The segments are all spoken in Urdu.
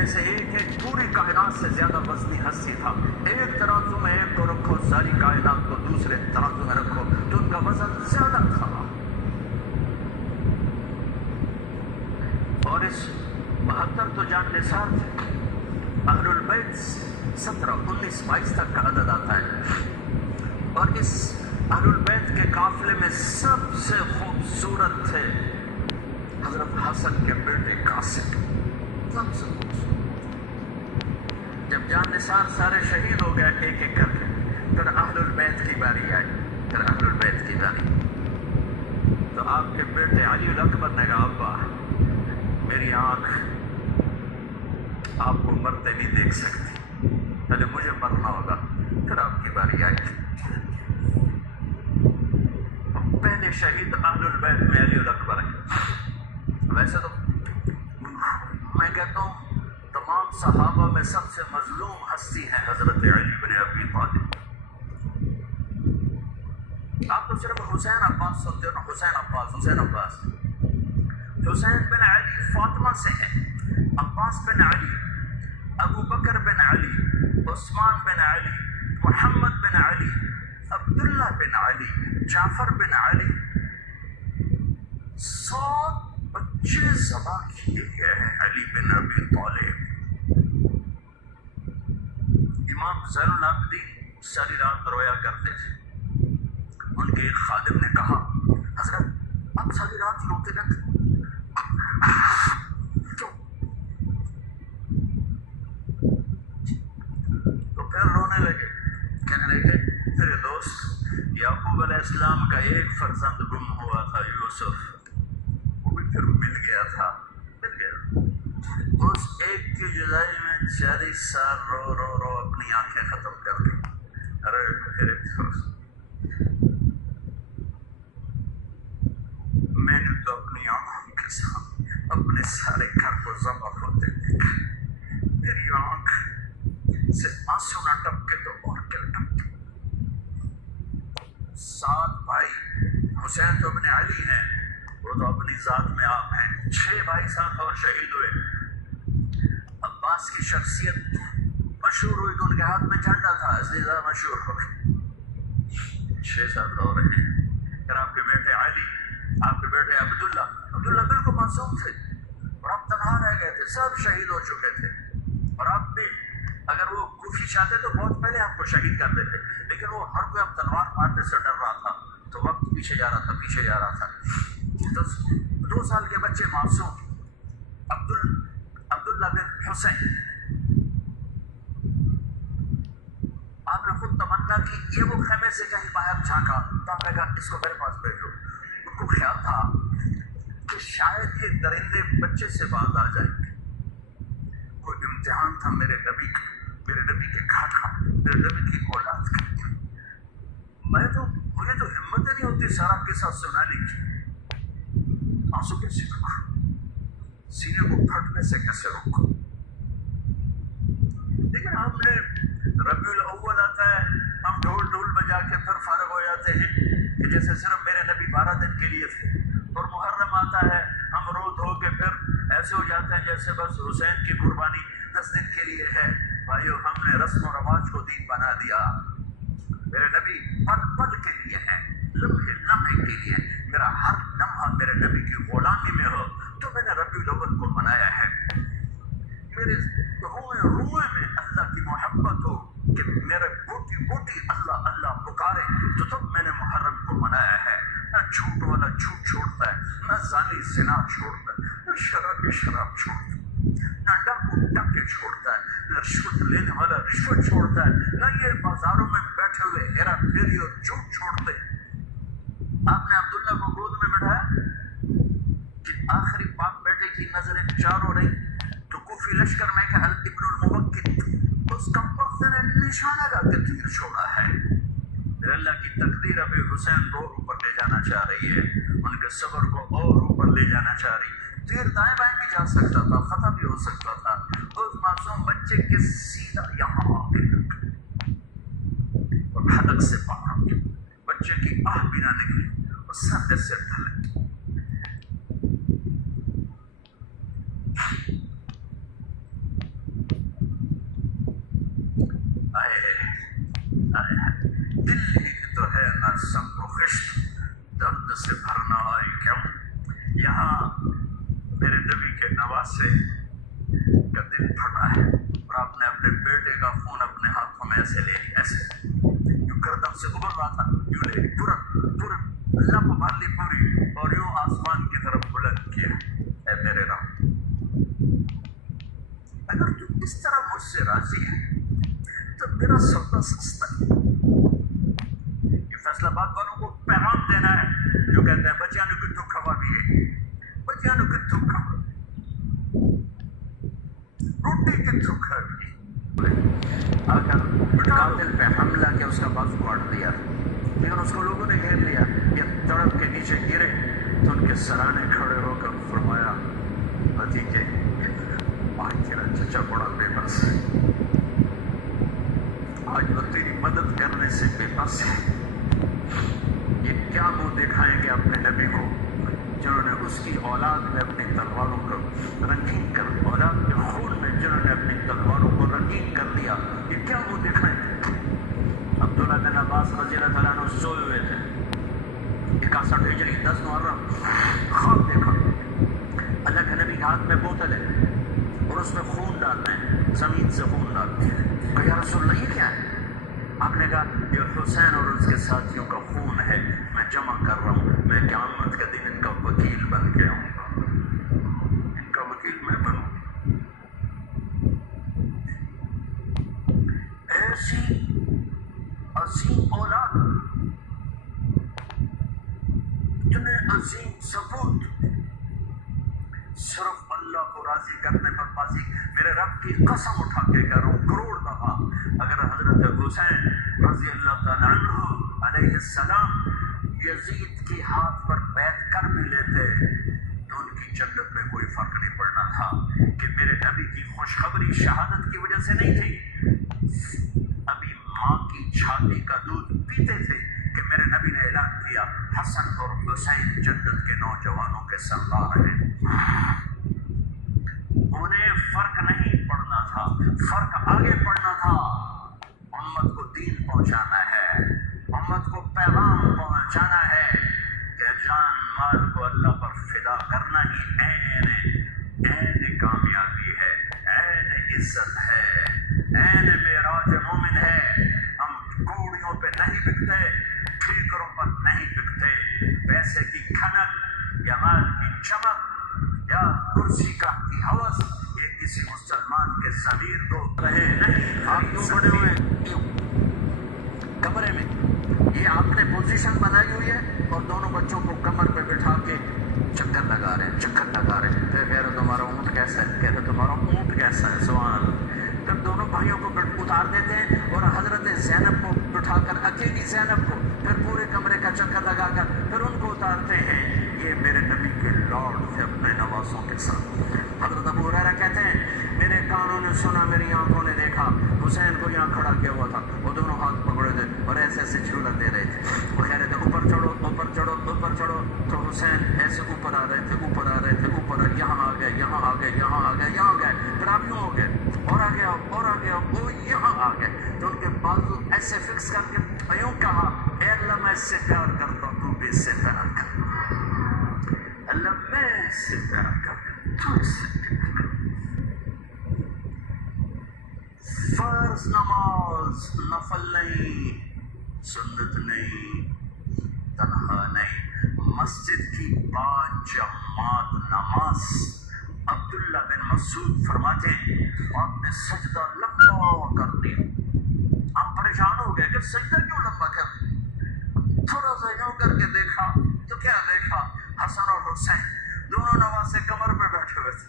میں سے ایک پوری کائنات سے زیادہ وزنی ہستی تھا. ایک ترازو میں ایک کو رکھو، ساری کائنات کو دوسرے ترازو میں رکھو تو ان کا وزن زیادہ تھا. اور اس 72 تو جان نثار تھے. اہل البیت 17، 19، 22 تک کا عدد آتا ہے. اور اس اہل البیت کے قافلے میں سب سے خوبصورت تھے حضرت حسن کے بیٹے قاسم. سب سے خوبصورت. جب جان نثار سارے شہید ہو گئے ایک ایک کر کے، پھر اہل البیت کی باری آئی. پھر اہل البیت کی باری تو آپ کے بیٹے علی الاکبر نے کہا ابا میری آنکھ آپ کو مرتے نہیں دیکھ سکتی، پہلے مجھے مرنا ہوگا. پھر آپ کی باری آئی. پہلے شہید اہل البیت میں علی الاکبر ہے. ویسے تو میں کہتا ہوں تمام صحابہ میں سب سے مظلوم ہستی ہے حضرت علی بن ابی طالب. آپ تو صرف حسین عباس سنتے ہو نا، حسین عباس، حسین عباس. حسین بن علی فاطمہ سے ہے، عباس بن علی، ابو بکر بن علی، عثمان بن علی، محمد بن علی، عبداللہ بن علی، جعفر بن علی. 100 بچے ذبح کیے گئے ہیں علی بن ابی طالب. امام زین العابدین ساری رات رویا کرتے تھے. ان کے ایک خادم نے کہا حضرت آپ ساری رات روتے رہتے تو پھر رونے لگے. کہنے لگے میرے دوست یعقوب علیہ السلام کا ایک فرزند گم ہوا تھا یوسف، وہ بھی پھر مل گیا تھا. اس ایک کی جدائی میں 40 سال رو رو رو اپنی آنکھیں ختم کر دی. ارے میرے دوست میں نے تو اپنی آنکھوں کے ساتھ اپنے سارے گھر کو ذبح ہوتے دیکھا. میری آنکھ سے آنسو نہ ٹپکے تو اور کیا ٹپکے. 7 بھائی، حسین تو ابن علی ہیں، وہ تو اپنی ذات میں آپ ہیں. 6 بھائی ساتھ اور شہید ہوئے. عباس کی شخصیت مشہور ہوئی تو ان کے ہاتھ میں جھنڈا تھا اس لیے زیادہ مشہور ہو گئے. 6 سال ہو رہے ہیں. پھر آپ کے بیٹے علی، آپ کے بیٹے عبداللہ بالکل معصوم تھے اور آپ تنہا رہ گئے تھے. سب شہید ہو چکے تھے اور آپ بھی اگر وہ کوفی چاہتے تو بہت پہلے آپ کو شہید کر دیتے، لیکن وہ ہر کوئی اب تلوار مارنے سے ڈر رہا تھا تو وقت پیچھے جا رہا تھا. 2 سال کے بچے معصوم عبداللہ بن حسین، آپ نے خود تمنا کی یہ وہ خیمے سے کہیں باہر جھانکا تو آپ نے کہا اس کو میرے پاس بھیجو. ان کو خیال تھا کہ شاید یہ درندے بچے سے باز آ جائیں گے. کوئی امتحان تھا میرے نبی کے گھر کا، میرے نبی کی اولاد کا. مجھے تو ہمت نہیں ہوتی سارا قصہ سنانے کی. آنسو کیسے روکوں، سینے کو پھٹنے سے کیسے روکوں. لیکن ہم نے ربیع الاول آتا ہے، ہم ڈھول بجا کے پھر فارغ ہو جاتے ہیں کہ جیسے صرف میرے نبی 12 دن کے لیے تھے. اور محرم آتا ہے، ہم رو دھو کے پھر ایسے ہو جاتے ہیں جیسے بس حسین کی قربانی 10 دن کے لیے ہے. بھائیو ہم نے رسم و رواج کو دین بنا دیا. میرے نبی پل پل کے لیے ہیں، لمحے لمحے کے لیے. میرا ہر لمحہ میرے نبی کی غلامی میں ہو تو میں نے ربیع الاول کو منایا ہے. میرے روئے میں اللہ کی محبت ہو کہ میرے بوٹی بوٹی اللہ اللہ پکارے تو تب میں نے محرم کو منایا ہے. نہ جھوٹ والا جھوٹ چھوڑتا ہے، نہ زانی زنا چھوڑتا ہے، نہ شرابی شراب چھوڑتا ہے، نہ ڈاکو ڈاکے چھوڑتا ہے، نہ رشوت لینے والا رشوت چھوڑتا ہے، نہ یہ بازاروں میں بیٹھے ہوئے ہیرا پھیری اور جھوٹ چھوڑتے. آپ نے عبداللہ کو گود میں بٹھایا کہ آخری باپ بیٹے کی نظریں 4 ہو رہی تو کوفی لشکر میں کہ ابن الموقت اس کمبخت نے نشانہ لگا کے تیر چھوڑا ہے. اللہ کی تقدیر ابھی حسین کو اوپر لے جانا چاہ رہی ہے، ان کے صبر کو اور اوپر لے جانا چاہ رہی. تیر دائیں بائیں بھی جا سکتا تھا، خطا بھی ہو سکتا تھا. اس معصوم بچے کے سیدھا یہاں آ کے اور حلق سے باہر بچے کی آہ بھی نہ نکلی اور سر سے ڈھلک. بہشت درد سے بھرنا آئے کیوں؟ یہاں میرے نبی کے نواسے کا دل پھٹا ہے اور آپ نے اپنے بیٹے کا خون اپنے ہاتھوں میں ایسے لے لی، ایسے جو گردن سے ابھر رہا تھا یوں لے لی، ترنت لپ بھر لی پوری اور یوں آسمان کی طرف بلند کیا۔ اے میرے رب، اگر تو اس طرح مجھ سے راضی ہے تو میرا سودا سستا ہے۔ یہ فیصلہ باد والوں کو پیغام دینا ہے جو کہتے ہیں بچیاں نے کتوں کھوا بھی ہے، بچیاں نے کتوں کھوا روٹی کتوں کھا بھی، اگر قاتل پہ حملہ کیا اس کا بازو کاٹ دیا، لیکن اس کو لوگوں نے گھیر لیا، یہ تڑپ کے نیچے گرے تو ان کے سرانے کھڑے ہو کر فرمایا بھتیجے آج تیرا چچا بڑا بے بس ہے، آج وہ تیری مدد کرنے سے بے بس ہے۔ یہ کیا منہ دکھائیں گے اپنے نبی کو جنہوں نے اس کی اولاد میں اپنی تلواروں کو رنگین کر، اولاد کے خون میں جنہوں نے اپنی تلواروں کو رنگین کر دیا، یہ کیا منہ دکھائیں گے؟ عبداللہ بن عباس رضی اللہ تعالیٰ عنہ سوئے ہوئے تھے 61 ہجری 10 محرم، خواب دیکھا اللہ کے نبی کے ہاتھ میں بوتل ہے اور اس میں خون ڈالنا ہے، زمین سے خون ڈالتے ہیں۔ کہ یا رسول اللہ یہ کیا ہے؟ آپ نے کہا یہ حسین اور اس کے ساتھیوں کا خون ہے، میں جمع کر رہا ہوں، میں قیامت کے دن ان کا وکیل بن کے آؤں گا، ان کا وکیل میں بنوں۔ ایسی عظیم اولاد جنہیں عظیم سپوت صرف اللہ کو راضی کرنے پر بازی، میرے رب کی قسم اٹھا کے کہہ رہا ہوں کروڑ دفعہ اگر حضرت حسین رضی اللہ تعالیٰ عنہ علیہ السلام یزید کے ہاتھ پر بیعت کر بھی لیتے تو ان کی جنت میں کوئی فرق نہیں پڑنا تھا، کہ میرے نبی کی خوشخبری شہادت کی وجہ سے نہیں تھی، ابھی ماں کی چھاتی کا دودھ پیتے تھے کہ میرے نبی نے اعلان کیا حسن اور حسین جنت کے نوجوانوں کے سردار ہیں۔ انہیں فرق نہیں پڑنا تھا، فرق آگے پڑنا تھا، امت کو دین پہنچانا ہے، امت کو پیغام پہنچانا ہے کہ جان مال کو اللہ پر فدا کرنا ہی عین کامیابی ہے، عین عزت ہے، عین معراج مومن ہے۔ ہم گھوڑیوں پہ نہیں بکتے، ٹھیکروں پر نہیں بکتے، پیسے کی کھنک یا مال کی چمک یا کرسی کا کی ہوس یہ کسی مسلمان کے ضمیر کو رہے نہیں۔ آپ کیوں پڑے ہوئے کیوں کمرے میں؟ یہ آپ نے پوزیشن بنائی ہوئی ہے اور دونوں بچوں کو کمر پہ بٹھا کے چکر لگا رہے ہیں، چکر لگا رہے ہیں۔ پھر کہہ رہے تمہارا اونٹ کیسا ہے، کہہ رہے تمہارا اونٹ کیسا ہے، سبحان اللہ۔ پھر دونوں بھائیوں کو اتار دیتے ہیں اور حضرت زینب کو بٹھا کر، اکیلی زینب کو پھر پورے کمرے کا چکر لگا کر پھر ان کو اتارتے ہیں۔ یہ میرے نبی کے لاڈ تھے اپنے نوازوں کے ساتھ۔ حضرت ابو ہریرہ کہتے ہیں میرے کانوں نے سنا، میری آنکھوں نے دیکھا، حسین کو یہاں کھڑا کیا ہوا تھا، وہ دونوں ہاتھ پکڑے تھے اور ایسے ایسے جھولا دے رہے تھے، وہ کہہ رہے تھے اوپر چڑھو اوپر چڑھو اوپر چڑھو، تو حسین ایسے اوپر آ رہے تھے اوپر آ رہے تھے اوپر، یہاں آ گئے یہاں آ گئے یہاں آ گئے یہاں گئے، پھر آپ یوں ہو گئے اور آ گیا اور آ گیا، وہ یہاں آ گئے، تو ان کے بازو ایسے فکس کر کے یوں کہا اے اللہ میں اس سے پیار کرتا ہوں، تو بھی اس سے پیار کر، اللہ میں اس سے پیار کرتا تو اس سے پیار کر۔ فرض نماز نفل نہیں، سنت نہیں، تنہا نہیں، مسجد کی 5 جماعت نماز۔ عبداللہ بن مسعود فرماتے ہیں آپ نے سجدہ لمبا کر دیا، ہم پریشان ہو گئے کہ سجدہ کیوں لمبا کر دیا، تھوڑا سا یوں کر کے دیکھا تو کیا دیکھا، حسن اور حسین دونوں نواسے کمر پہ بیٹھے ہوئے تھے۔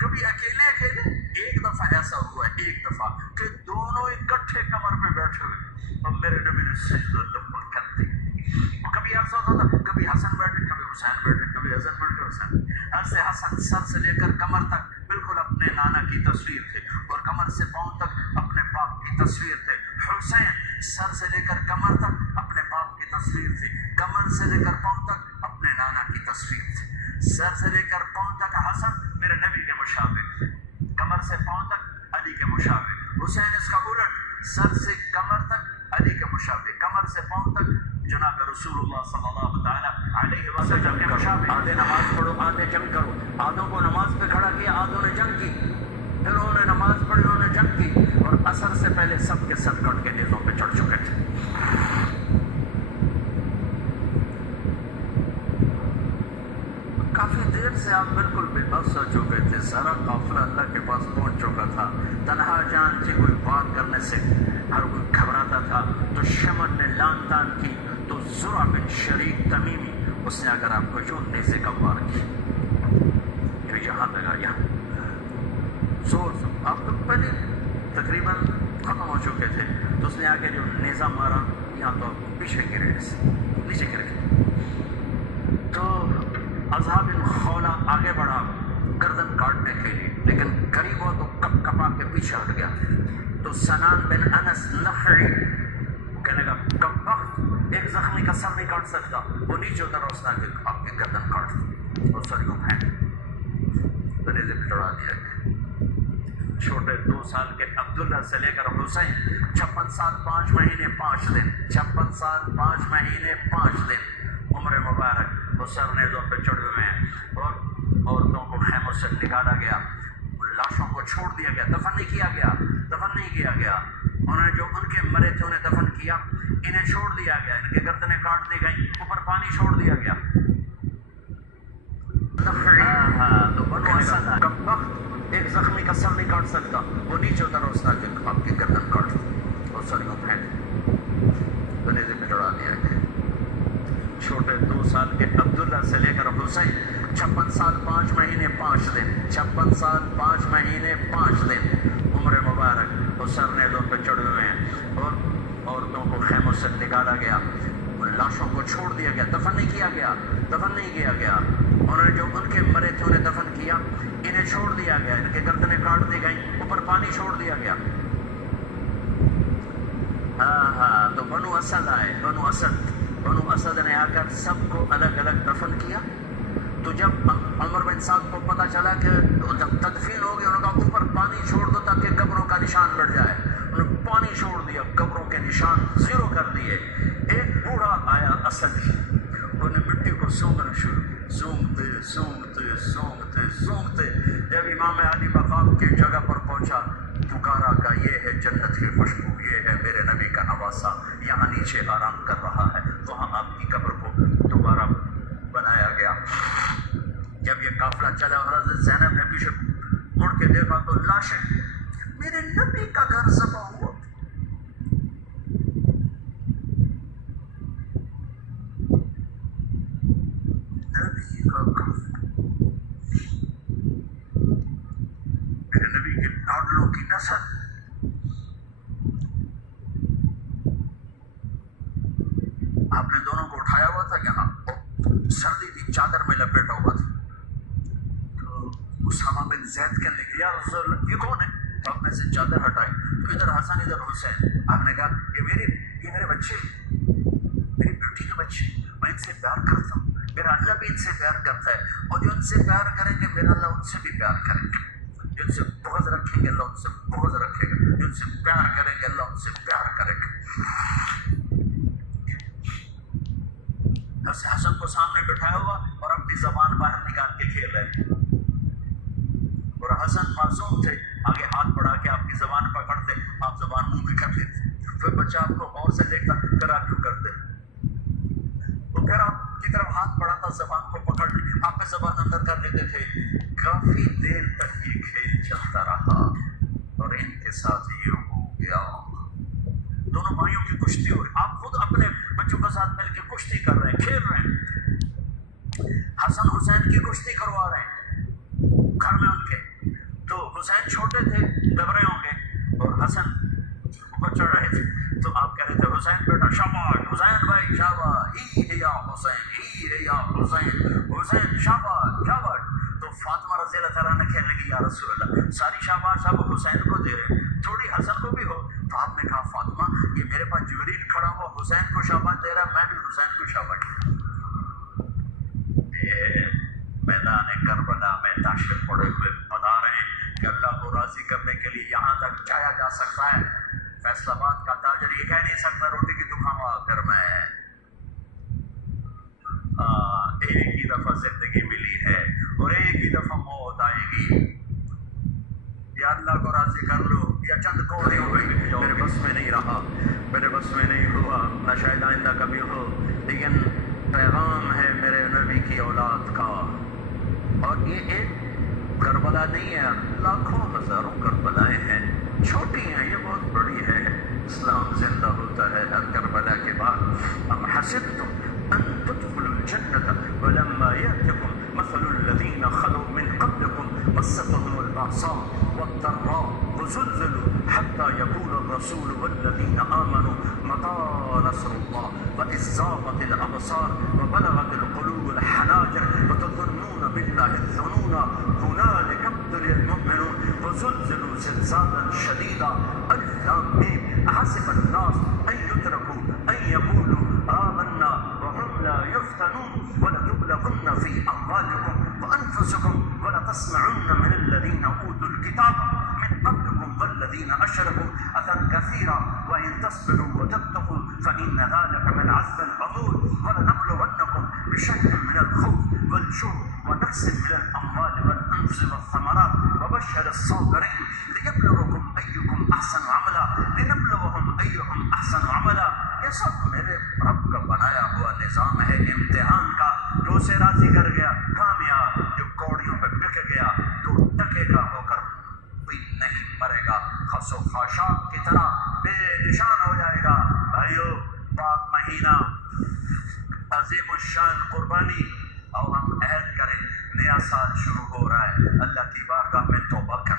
کبھی اکیلے اکیلے، ایک دفعہ ایسا ہوا ہے ایک دفعہ کہ دونوں اکٹھے کمر پہ بیٹھے ہوئے اور میرے نبی نے سجدہ لمبا کر دیا۔ کبھی ایسا ہوتا تھا کبھی حسن بیٹھے کبھی حسین بیٹھے کبھی حسن بیٹھے حسین، ایسے حسن سر سے لے کر کمر تک بالکل اپنے نانا کی تصویر تھے اور کمر سے پاؤں تک اپنے باپ کی تصویر تھے۔ حسین سر سے لے کر کمر تک اپنے باپ کی تصویر تھی، کمر سے لے کر پاؤں تک اپنے نانا کی تصویر تھی، سر سے لے کر پاؤں تک حسن میرے نبی کے مشابہ، کمر سے پاؤں تک علی کے مشابہ، حسین اس کا الٹ، سر سے کمر تک علی کے مشابہ، کمر سے پاؤں تک جناب رسول اللہ صلی اللہ تعالیٰ علیہ وسلم کے مشابہ. آدھے نماز پڑھو، آدھے جنگ کرو. آدھوں کو نماز پہ کھڑا کیا، آدھوں نے جنگ کی. پھر انہوں نے نماز پڑھی، انہوں نے جنگ کی، اور عصر سے پہلے سب کے سر کٹ کے نیزوں پہ چڑھ چکے تھے. کافی دیر سے آپ بالکل بے بس ہو چکے تھے. سارا قافلہ اللہ کے پاس پہنچ چکا تھا. تنہا جان تھی، کوئی بات کرنے سے ہر کوئی گھبراتا تھا. تو شمن نے لان تان کی، تو زرع بن شریک تمیمی اس نے اگر آپ کو جو نیزے کا وار کی، یہ یہاں لگا، یہاں زور سے. آپ تو پہلے تقریباً ختم ہو چکے تھے، تو اس نے آگے جو نیزہ مارا، یہاں تو آپ پیچھے گرے، نیچے گر گئے. تو اصحاب الخولہ آگے بڑھا گردن کاٹنے کے لیے، لیکن قریب ہو تو کپ کپا کے پیچھے ہٹ گیا. تو سنان بن انس لخعی کہنے لگا، کب وقت ایک زخمی کا سر نہیں کاٹ سکتا، وہ نیچے اتر اس نے آپ کی گردن کاٹ دی اور سر یوں پھینک تو نیزے پہ چڑھا دیا گیا. چھوٹے 2 سال کے عبداللہ سے لے کر حسین 56 سال 5 مہینے 5 دن 56 سال 5 مہینے 5 دن عمر مبارک وہ سر نیزوں پہ چڑھے ہوئے ہیں. اور عورتوں کو خیموں سے نکالا گیا، لاشوں کو چھوڑ دیا گیا، دفن نہیں کیا گیا. انہوں نے جو ان کے مرے تھے انہیں دفن کیا، انہیں چھوڑ دیا گیا، ان کے گردنیں کاٹ دی گئیں، اوپر پانی چھوڑ دیا گیا. تو بنو اسد کب وقت ایک زخمی کا سر نہیں کاٹ سکتا، وہ نیچے اتر اس نے آپ کی گردن کاٹ دی اور سر یوں پھینک تو نیزے پہ چڑھا دیا گیا. چھوٹے 2 سال کے عبداللہ سے لے کر حسین 56 سال 5 مہینے 5 دن 56 سال 5 مہینے 5 دن عمر مبارک وہ سر نیزوں پہ چڑھے ہوئے ہیں. اور عورتوں کو خیموں سے نکالا گیا، لاشوں کو چھوڑ دیا گیا، دفن نہیں کیا گیا. انہوں نے جو ان کے مرے تھے انہیں دفن کیا، انہیں چھوڑ دیا گیا، ان کے گردنیں کاٹ دی گئیں، اوپر پانی چھوڑ دیا گیا. تو بنو اسد آئے. بنو اسد نے آ کر سب کو الگ الگ دفن کیا. تو جب عمر بن سعد کو پتا چلا کہ جب تدفین ہوگی، انہوں نے کہا اوپر پانی چھوڑ دو تاکہ قبروں کا نشان بڑھ جائے. انہوں نے پانی چھوڑ دیا، قبروں کے نشان زیرو کر دیے. ایک بوڑھا آیا اسد ہی، انہوں نے مٹی کو سونگنا شروع کیا، سونگتے جب امام علی مقام کی جگہ پر پہنچا، پکارا کہ یہ ہے جنت کی خوشبو، یہ ہے میرے نبی کا نواسہ، یہاں نیچے آرام کر رہا ہے. وہاں آپ کی قبر کو دوبارہ بنایا گیا. جب یہ قافلہ چلا، حضرت زینب نے پیچھے مڑ کے دیکھا تو لاشیں، میرے نبی کا گھر ذبح ہوا. نبی کا گھر، میرے نبی کے لاڈلوں کی نسل. آپ نے دونوں کو اٹھایا ہوا تھا، یہاں سردی تھی، چادر میں لپیٹا ہوا تھا. تو اسامہ بن زید کہنے لگے، یا رسول اللہ یہ کون ہے؟ تو آپ نے سے چادر ہٹائی، تو ادھر حسن ادھر حسین. آپ نے کہا یہ میرے بچے، میری بیٹی کے بچے، میں ان سے پیار کرتا ہوں، میرا اللہ بھی ان سے پیار کرتا ہے، اور جو ان سے پیار کریں گے میرا اللہ ان سے بھی پیار کریں گے. جو ان سے بغض رکھیں گے اللہ ان سے بغض رکھے گا، جو ان سے پیار کریں گے اللہ ان سے پیار کرے گا. حسن کو سامنے بٹھایا ہوا اور اپنی زبان باہر نکال کے کھیل رہے، اور حسن معصوم تھے، آگے ہاتھ بڑھا کے آپ کی زبان پکڑتے، آپ زبان منہ میں کر لیتے. پھر بچہ آپ کو غور سے دیکھتا، پھر آپ کیوں کرتے، تو پھر آپ کی طرف ہاتھ بڑھاتا، زبان کو پکڑ لی، آپ میں زبان اندر کر لیتے تھے. کافی دیر تک یہ کھیل چلتا رہا اور ان کے ساتھ یہ ہو گیا. دونوں بھائیوں کی کشتی ہو رہی، آپ خود اپنے بچوں کے ساتھ مل کے کشتی کر رہے ہیں، کھیل رہے ہیں. حسن حسین کی کشتی کروا رہے ہیں گھر میں ان کے. تو حسین چھوٹے تھے، گھبرے ہوں گے، اور حسن اوپر چڑھ رہے تھے. تو آپ کہہ رہے تھے حسین بیٹا شاباش، حسین بھائی شاباش، ہی ہے یا حسین، ہی ہے یا حسین، حسین شاباش شاباش. تو فاطمہ رضی اللہ تعالیٰ نے کہنے لگی، یا رسول اللہ ساری شاباش آپ حسین کو دے رہے ہیں، تھوڑی حسن کو بھی ہو. تو آپ نے کہا فاطمہ یہ میرے پاس جبریل کھڑا ہوا حسین کو شاباش دے رہا ہے، میں بھی حسین کو شاباش دے رہا ہوں. یہ میدان کربلا میں تاشے پڑے ہوئے بتا رہے ہیں کہ اللہ کو راضی کرنے کے لیے یہاں تک جایا جا سکتا ہے. فیصل آباد کا تاجر یہ کہہ نہیں سکتا روٹی کی تو کھاؤں آخر میں ایک ہی دفعہ زندگی ملی ہے اور ایک ہی دفعہ موت آئے گی. یا اللہ کو راضی کر لو یا چند کوڑیوں میں بک جاؤ. میرے بس میں نہیں رہا, میرے بس میں نہیں ہوا, نہ شاید آئندہ کبھی ہو, لیکن پیغام ہے میرے نبی کی اولاد کا. اور یہ ایک کربلا نہیں ہے, لاکھوں ہزاروں کربلائیں ہیں, چھوٹی ہیں یہ بہت بڑی ہے. اسلام زندہ ہوتا ہے ہر کربلا کے بعد. ام حسبتم ان تدخلوا الجنة ولما يأتكم مثل الذين خلوا من قبلكم مستهم البأساء والضراء وزلزلوا حتى يقول الرسول والذين آمنوا متى نصر الله وإذ زاغت الأبصار وبلغت القلوب الحناجر وتظنون بالله الظنون هنالك ابتلي المؤمنون وزلزلوا زلزالا شديدا. ألف لام ميم أحسب الناس أن يتركوا أن يقولوا آمنا وهم لا يفتنون ولتبلغن في أموالكم وأنفسكم ولتسمعن من الذين أوتوا الكتاب من قبلكم والذين أشركوا أذى كثيرا وإن تصبروا وتتقوا فإن ذلك من عزم الأمور. ولنبلونكم بشيء من الخوف والجوع ونقص من الأموال والأنفس والثمرات وبشر الصابرين ليبلوكم أيكم أحسن عملا لنبلوهم أيهم أحسن عملا. یہ سب میرے رب کا بنایا ہوا نظام ہے امتحان کا. جو اسے راضی کر گیا کامیاب, جو کوڑیوں پہ بک گیا تو ٹکے گا ہو کر کوئی نہیں مرے گا, خس و خاشاک کی طرح بے نشان ہو جائے گا. بھائیو, پاک مہینہ عظیم الشان قربانی, اور ہم عہد کریں نیا سال شروع ہو رہا ہے, اللہ کی بارگاہ میں توبہ کر